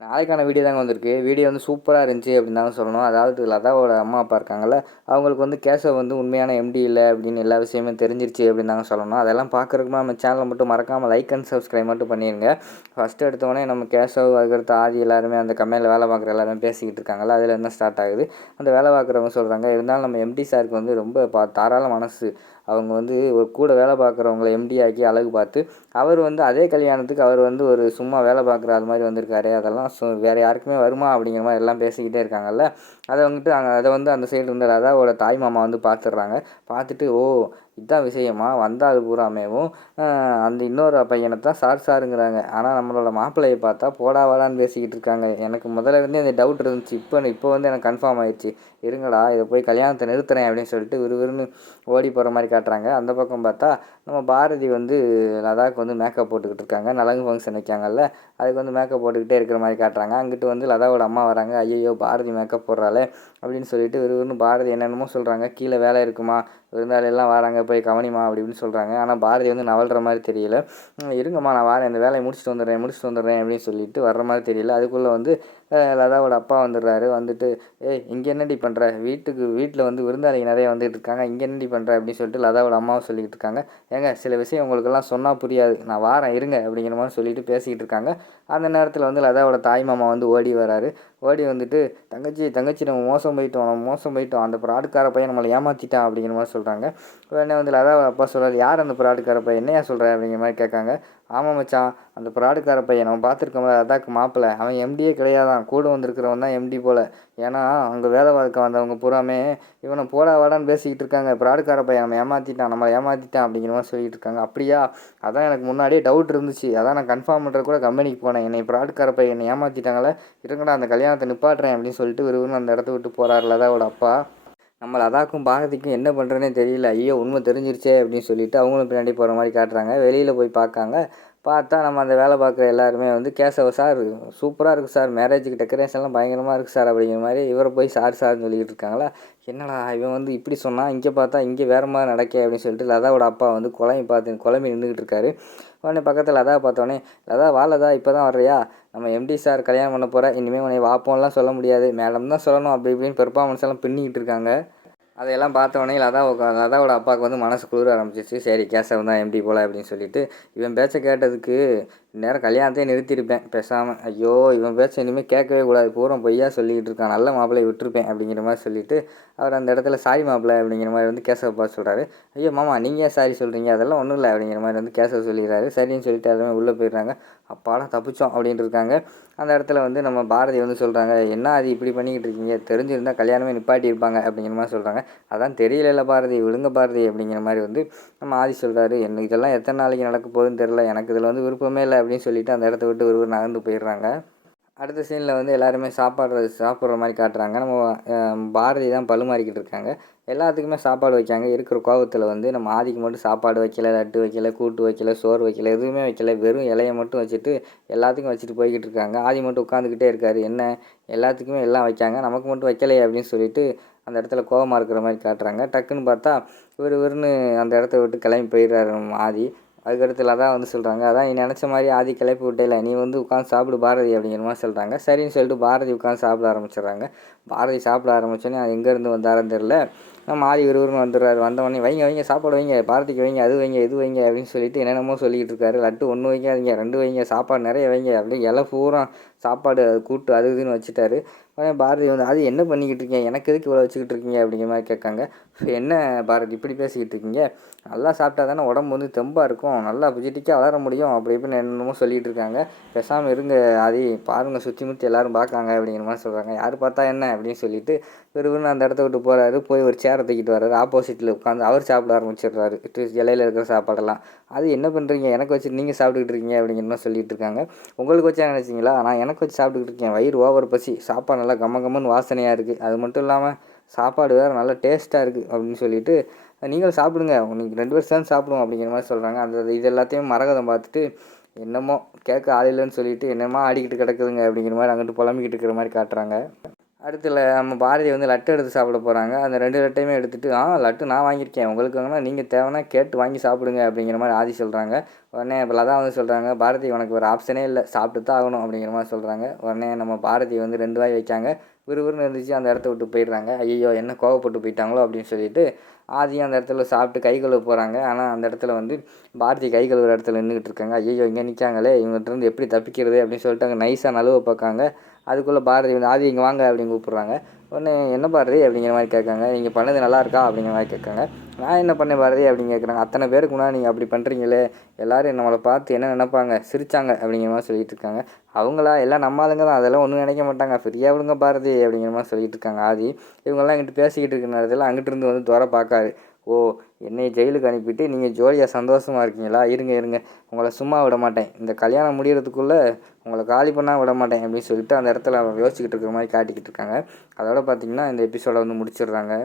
நாளைக்கான வீடியோ தாங்க வந்திருக்கு. வீடியோ வந்து சூப்பரா இருந்துச்சு அப்படின்னு தாங்க சொல்லணும். அதாவது லதாவோட அம்மா, அப்பா இருக்காங்கல்ல, அவங்களுக்கு வந்து கேசவ் வந்து உண்மையான எம்டி இல்ல அப்படின்னு எல்லா விஷயமும் தெரிஞ்சிருச்சு அப்படின்னு தாங்க சொல்லணும். அதெல்லாம் பார்க்குறதுக்கு நம்ம சேனலை மட்டும் மறக்காம லைக் அண்ட் சப்ஸ்கிரைப் மட்டும் பண்ணிருங்க. ஃபர்ஸ்ட் எடுத்தோடனே நம்ம கேசவ், அதுக்கடுத்து ஆதி எல்லாருமே அந்த கம்பெனியில் வேலை பார்க்குற எல்லாருமே பேசிக்கிட்டு இருக்காங்கல்ல, அதில் என்ன ஸ்டார்ட் ஆகுது. அந்த வேலை பார்க்குறவங்க சொல்கிறாங்க, இருந்தாலும் நம்ம எம்டி சாருக்கு வந்து ரொம்ப தாராள மனசு. அவங்க வந்து ஒரு கூட வேலை பார்க்குறவங்கள எம்டி ஆக்கி அழகு பார்த்து, அவர் வந்து அதே கல்யாணத்துக்கு அவர் வந்து ஒரு சும்மா வேலை பார்க்குற அது மாதிரி வந்திருக்காரு. அதெல்லாம் வேறு யாருக்குமே வருமா அப்படிங்கிற மாதிரி எல்லாம் பேசிக்கிட்டே இருக்காங்கல்ல. அதை வந்துட்டு அதை வந்து அந்த சைடு வந்து லதாவோட தாய் மாமா வந்து பார்த்துடுறாங்க. பார்த்துட்டு ஓ இதுதான் விஷயமா வந்தால் பூராமேவும் அந்த இன்னொரு பையனை தான் சாருங்கிறாங்க. ஆனால் நம்மளோட மாப்பிள்ளையை பார்த்தா போடா வாடான்னு பேசிக்கிட்டு இருக்காங்க. எனக்கு முதல்ல இருந்தே அந்த டவுட் இருந்துச்சு. இப்போ வந்து எனக்கு கன்ஃபார்ம் ஆயிடுச்சு. இருங்கடா இதை போய் கல்யாணத்தை நிறுத்துறேன் அப்படின்னு சொல்லிட்டு விறுவிறுன்னு ஓடி போகிற மாதிரி காட்டுறாங்க. அந்த பக்கம் பார்த்தா நம்ம பாரதி வந்து லதாவுக்கு வந்து மேக்கப் போட்டுக்கிட்டு இருக்காங்க. நலங்கு ஃபங்க்ஷன் வைக்காங்கல்ல, அதுக்கு வந்து மேக்கப் போட்டுக்கிட்டே இருக்கிற மாதிரி காட்டுறாங்க. அங்கிட்டு வந்து லதாவோட அம்மா வராங்க. ஐயோ பாரதி மேக்கப் போடுறாளே அப்படின்னு சொல்லிட்டு விறுவிறுன்னு பாரதி என்னென்னமோ சொல்கிறாங்க. கீழே வேலை இருக்குமா, விருந்தாளியெல்லாம் வராங்க போய் கவனிமா அப்படி இப்படின்னு சொல்கிறாங்க. ஆனால் பாரதி வந்து நவல்கிற மாதிரி தெரியல. இருங்கம்மா நான் வரேன், இந்த வேலையை முடிச்சுட்டு வந்துடுறேன் அப்படின்னு சொல்லிட்டு வர்ற மாதிரி தெரியல. அதுக்குள்ளே வந்து லதாவோட அப்பா வந்துடுறாரு. வந்துட்டு ஏய் இங்கே என்னடி பண்ணுற, வீட்டில் வந்து விருந்தாளிங்க நிறைய வந்துட்டு இருக்காங்க, இங்கே என்னடி பண்ணுற அப்படின்னு சொல்லிட்டு லதாவோட அம்மாவை சொல்லிக்கிட்டு இருக்காங்க. ஏங்க சில விஷயம் உங்களுக்கெல்லாம் சொன்னால் புரியாது, நான் வாரேன் இருங்க அப்படிங்கிற மாதிரி சொல்லிட்டு பேசிக்கிட்டு இருக்காங்க. அந்த நேரத்தில் வந்து லதாவோட தாய் மாமா வந்து ஓடி வராரு. ஓடி வந்துட்டு தங்கச்சி நம்ம மோசம் போயிட்டோம், அந்த ப்ராடுக்கார பையன் நம்மளை ஏமாற்றிட்டான் அப்படிங்கிற மாதிரி சொல்கிறாங்க. உடனே வந்து லதாவோட அப்பா சொல்கிறார், யார் அந்த ப்ராடுக்கார பையன், என்னையா சொல்கிறேன் அப்படிங்கிற மாதிரி கேட்காங்க. ஆமாம் மச்சான், அந்த ப்ராடுக்கார பையன் நம்ம பார்த்துருக்கோம்ல, அதாக்கு மாப்பிள்ளை, அவன் எம்டியே கிடையாதான், கூட வந்திருக்கிறவன் தான் எம்டி போல். ஏன்னா அங்கே வேலை பார்க்க வந்தவங்க பூராமே இவனை போடா வாடான்னு பேசிக்கிட்டு இருக்காங்க. ப்ராடுக்கார பையன் நம்மளை ஏமாற்றிட்டான் அப்படிங்கிற மாதிரி சொல்லிட்டு இருக்காங்க. அப்படியா, அதான் எனக்கு முன்னாடியே டவுட் இருந்துச்சு, அதான் நான் கன்ஃபார்ம் பண்ணுற கூட கம்பெனிக்கு போனேன். என்னை ப்ராடுக்கார பையன் என்னை ஏமாற்றிட்டாங்களே, இருங்கடா அந்த கல்யாணத்தை நிப்பாட்டுறேன் அப்படின்னு சொல்லிட்டு விறுவிறுன்னு அந்த இடத்த விட்டு போகிறாரு லதாவோட அப்பா. நம்ம லதாக்கும் பாரதிக்கும் என்ன பண்ணுறேன்னே தெரியல. ஐயோ உண்மை தெரிஞ்சிருச்சே அப்படின்னு சொல்லிட்டு அவங்களும் பின்னாடி போகிற மாதிரி காட்டுறாங்க. வெளியில் போய் பார்க்காங்க. பார்த்தா நம்ம அந்த வேலை பார்க்குற எல்லாருமே வந்து கேசவ சார் சூப்பராக இருக்குது சார், மேரேஜுக்கு டெக்கரேஷன்லாம் பயங்கரமாக இருக்குது சார் அப்படிங்கிற மாதிரி இவரை போய் சார்னு சொல்லிக்கிட்டு இருக்காங்களா. என்னடா இவன் வந்து இப்படி சொன்னால், இங்கே பார்த்தா இங்கே வேறு மாதிரி நடக்கே அப்படின்னு சொல்லிட்டு லதாவோட அப்பா வந்து குழம்பி நின்றுக்கிட்டு இருக்காரு. உடனே பக்கத்தில் லதாவை பார்த்தோன்னே, லதா வா லதா இப்போ தான் வர்றியா, நம்ம எம்டி சார் கல்யாணம் பண்ண போகிற, இனிமேல் உன்னை வாப்போம்லாம் சொல்ல முடியாது, மேடம் தான் சொல்லணும் அப்படி இப்படின்னு பெர்ஃபார்மன்ஸ் எல்லாம் பின்னிக்கிட்டு இருக்காங்க. அதையெல்லாம் பார்த்தோன்னே லதாவோட அப்பாவுக்கு வந்து மனசு குளிர ஆரம்பிச்சிச்சு. சரி கேசவன் தான் எம்டி போல் அப்படின்னு சொல்லிட்டு, இவன் பேச்சை கேட்டதுக்கு இந்நேரம் கல்யாணத்தையே நிறுத்தியிருப்பேன் பேசாமல். ஐயோ இவன் பேச்சை இனிமேல் கேட்கவே கூடாது, பூரா பொய்யா சொல்லிக்கிட்டு இருக்கான், நல்ல மாப்பிள்ளையை விட்டுருப்பேன் அப்படிங்கிற மாதிரி சொல்லிட்டு அவர் அந்த இடத்துல சாரி மாப்பிள்ளை அப்படிங்கிற மாதிரி வந்து கேசவ பார்த்து சொல்கிறாரு. ஐயோ மாமா நீங்கள் ஏன் சாரி சொல்கிறீங்க, அதெல்லாம் ஒன்றும் இல்லை அப்படிங்கிற மாதிரி வந்து கேசவ சொல்லிடுறாரு. சரின்னு சொல்லிட்டு எல்லாமே உள்ளே போயிடுறாங்க. அப்பாலாம் தப்பிச்சோம் அப்படின்ட்டு இருக்காங்க. அந்த இடத்துல வந்து நம்ம பாரதி வந்து சொல்கிறாங்க, என்ன அது இப்படி பண்ணிக்கிட்டு இருக்கீங்க, தெரிஞ்சிருந்தால் கல்யாணமே நிப்பாட்டி இருப்பாங்க அப்படிங்கிற மாதிரி சொல்கிறாங்க. அதான் தெரியல பாரதி, விடுங்க பாரதி அப்படிங்கிற மாதிரி வந்து நம்ம ஆதி சொல்கிறாரு. எனக்கு இதெல்லாம் எத்தனை நாளைக்கு நடக்க போகுதுன்னு தெரில, எனக்கு இதில் வந்து விருப்பமே இல்லை அப்படின்னு சொல்லிட்டு அந்த இடத்த விட்டு ஒருவர் நகர்ந்து போயிடுறாங்க. அடுத்த சீனில் வந்து எல்லாருமே சாப்பிட்ற மாதிரி காட்டுறாங்க. நம்ம பாரதி தான் பழுமாறிக்கிட்டு இருக்காங்க. எல்லாத்துக்குமே சாப்பாடு வைக்காங்க. இருக்கிற கோபத்தில் வந்து நம்ம ஆதிக்கு மட்டும் சாப்பாடு வைக்கல, லட்டு வைக்கல, கூட்டு வைக்கல, சோறு வைக்கல, எதுவுமே வைக்கல, வெறும் இலையை மட்டும் வச்சுட்டு எல்லாத்துக்கும் வச்சுட்டு போய்கிட்டு இருக்காங்க. ஆதி மட்டும் உட்காந்துக்கிட்டே இருக்காரு. என்ன எல்லாத்துக்குமே எல்லாம் வைக்காங்க, நமக்கு மட்டும் வைக்கலையே அப்படின்னு சொல்லிட்டு அந்த இடத்துல கோபமாக இருக்கிற மாதிரி காட்டுறாங்க. டக்குன்னு பார்த்தா இவருன்னு அந்த இடத்த விட்டு கிளம்பி போயிடுறாரு நம்ம ஆதி. அதுக்கடுத்து லதா வந்து சொல்கிறாங்க, அதான் நீ நினச்ச மாதிரி ஆதி கிளப்பி விட்டேல, நீ வந்து உட்காந்து சாப்பிடு பாரதி அப்படிங்கிற மாதிரி சொல்கிறாங்க. சரின்னு சொல்லிட்டு பாரதி உட்காந்து சாப்பிட ஆரம்பிச்சிடுறாங்க. பாரதி சாப்பிட ஆரம்பித்தோன்னே அது எங்கேருந்து வந்தாருன்னு தெரில, நம்ம ஆதி விறுவிறுன்னு வந்துடுறாரு. வந்தவொடனே வைங்க சாப்பாடு வைங்க, பாரதிக்கு வைங்க, அது வைங்க இது வைங்க அப்படின்னு சொல்லிட்டு என்னென்னமோ சொல்லிக்கிட்டு இருக்காரு. லட்டு 1 வைக்காதீங்க, 2 வைங்க, சாப்பாடு நிறைய வைங்க அப்படி இலை பூரா சாப்பாடு கூட்டு அது இதுன்னு வச்சுட்டாரு. உடனே பாரதி வந்து அது என்ன பண்ணிக்கிட்டு இருக்கீங்க, எனக்கு எதுக்கு இவ்வளோ வச்சுக்கிட்டு இருக்கீங்க அப்படிங்கிற மாதிரி கேட்காங்க. என்ன பாரதி இப்படி பேசிக்கிட்டு இருக்கீங்க, நல்லா சாப்பிட்டா தானே உடம்பு வந்து தெம்பாக இருக்கும், நல்லா புஜிட்டிக்காக வளர முடியும் அப்படி இப்படின்னு என்னென்னமோ சொல்லிகிட்டு இருக்காங்க. பேசாமல் இருங்க ஆதி, பாருங்கள் சுற்றி முற்றி எல்லோரும் பார்க்காங்க அப்படிங்கிற மாதிரி சொல்கிறாங்க. யார் பார்த்தா என்ன அப்படின்னு சொல்லிட்டு விறுவிறுன்னு அந்த இடத்த விட்டு போகிறாரு. போய் ஒரு சேரை தூக்கிட்டு வர்றாரு. ஆப்போசிட்டில் உட்காந்து அவர் சாப்பிட ஆரம்பிச்சிடுறாரு. இலையில் இருக்கிற சாப்பாடெல்லாம். அது என்ன பண்ணுறீங்க, எனக்கு வச்சு நீங்கள் சாப்பிட்டுக்கிட்டு இருக்கீங்க அப்படிங்கிற மாதிரி சொல்லிட்டு இருக்காங்க. உங்களுக்கு வச்சா நினச்சிங்களா, நான் எனக்கு வச்சு சாப்பிட்டுக்கிட்டு இருக்கேன், வயிறு ஓவர் பசி, சாப்பாடு நல்லா கம்மன்னு வாசனையாக இருக்குது, அது மட்டும் இல்லாமல் சாப்பாடு வேறு நல்லா டேஸ்ட்டாக இருக்குது அப்படின்னு சொல்லிட்டு நீங்களும் சாப்பிடுங்க, நீங்கள் 2 பேரும் சேர்ந்து சாப்பிடுவோம் அப்படிங்கிற மாதிரி சொல்கிறாங்க. அந்த இது எல்லாத்தையும் மரகதம் பார்த்துட்டு என்னமோ கேட்க ஆள் இல்லைன்னு சொல்லிட்டு என்னமோ ஆடிக்கிட்டு கிடக்குதுங்க அப்படிங்கிற மாதிரி அங்கிட்டு புலம்பிக்கிட்டு இருக்கிற மாதிரி காட்டுறாங்க. அடுத்துல நம்ம பாரதி வந்து லட்டு எடுத்து சாப்பிட போகிறாங்க. அந்த 2 லட்டையுமே எடுத்துட்டு, லட்டு நான் வாங்கியிருக்கேன். உங்களுக்கு வேணும்னா நீங்கள் தேவைன்னா கேட்டு வாங்கி சாப்பிடுங்க அப்படிங்கிற மாதிரி ஆதி சொல்கிறாங்க. உடனே இப்போ லதா வந்து சொல்கிறாங்க, பாரதி உனக்கு ஒரு ஆப்ஷனே இல்லை, சாப்பிட்டு தான் ஆகணும் அப்படிங்கிற மாதிரி சொல்கிறாங்க. உடனே நம்ம பாரதி வந்து 2 வாய் வைக்காங்க. விறுவிறுன்னு இருந்துச்சு, அந்த இடத்த விட்டு போயிடுறாங்க. ஐயோ என்ன கோவப்பட்டு போயிட்டாங்களோ அப்படின்னு சொல்லிட்டு ஆதியும் அந்த இடத்துல சாப்பிட்டு கை கழுவ போகிறாங்க. ஆனால் அந்த இடத்துல வந்து பாரதி கை கழுவுற இடத்துல நின்றுக்கிட்டு இருக்காங்க. ஐயோ இங்கே நிற்காங்களே, இவங்ககிட்ட எப்படி தப்பிக்கிறது அப்படின்னு சொல்லிட்டு அங்கே நைஸாக நழுவ பார்க்காங்க. அதுக்குள்ளே பாரதி வந்து ஆதி இங்கே வாங்க அப்படின்னு கூப்பிட்றாங்க. உடனே என்ன பாரதி அப்படிங்கிற மாதிரி கேட்காங்க. நீங்கள் பண்ணது நல்லா இருக்கா அப்படிங்கிற மாதிரி கேட்காங்க. நான் என்ன பண்ணேன் பாரதி அப்படின்னு கேட்குறாங்க. அத்தனை பேருக்கு முன்னாடி நீங்கள் அப்படி பண்ணுறீங்களே, எல்லோரும் நம்மளை பார்த்து என்ன நினைப்பாங்க, சிரிச்சாங்க அப்படிங்கிற மாதிரி சொல்லிட்டு இருக்காங்க. அவங்களா எல்லாம் நம்ம ஆளுங்க தான், அதெல்லாம் ஒன்றும் நினைக்க மாட்டாங்க, ஃப்ரீயாக விடுங்க பாரதி அப்படிங்கிற மாதிரி சொல்லிட்டு இருக்காங்க ஆதி. இவங்கெல்லாம் இங்கிட்டு பேசிக்கிட்டு இருக்கிற நேரத்தில் அங்கிட்டு இருந்து வந்து துரை பார்க்காரு. ஓ, என்னை ஜெயிலுக்கு அனுப்பிட்டு நீங்கள் ஜோலியாக சந்தோஷமாக இருக்கீங்களா, இருங்க இருங்க, உங்களை சும்மா விட மாட்டேன், இந்த கல்யாணம் முடிகிறதுக்குள்ளே உங்களை காலி பண்ணால் விட மாட்டேன் அப்படின்னு சொல்லிட்டு அந்த இடத்துல யோசிச்சுக்கிட்டு இருக்கிற மாதிரி காட்டிக்கிட்டு இருக்காங்க. அதோட பார்த்திங்கன்னா இந்த எபிசோடை வந்து முடிச்சிடுறாங்க.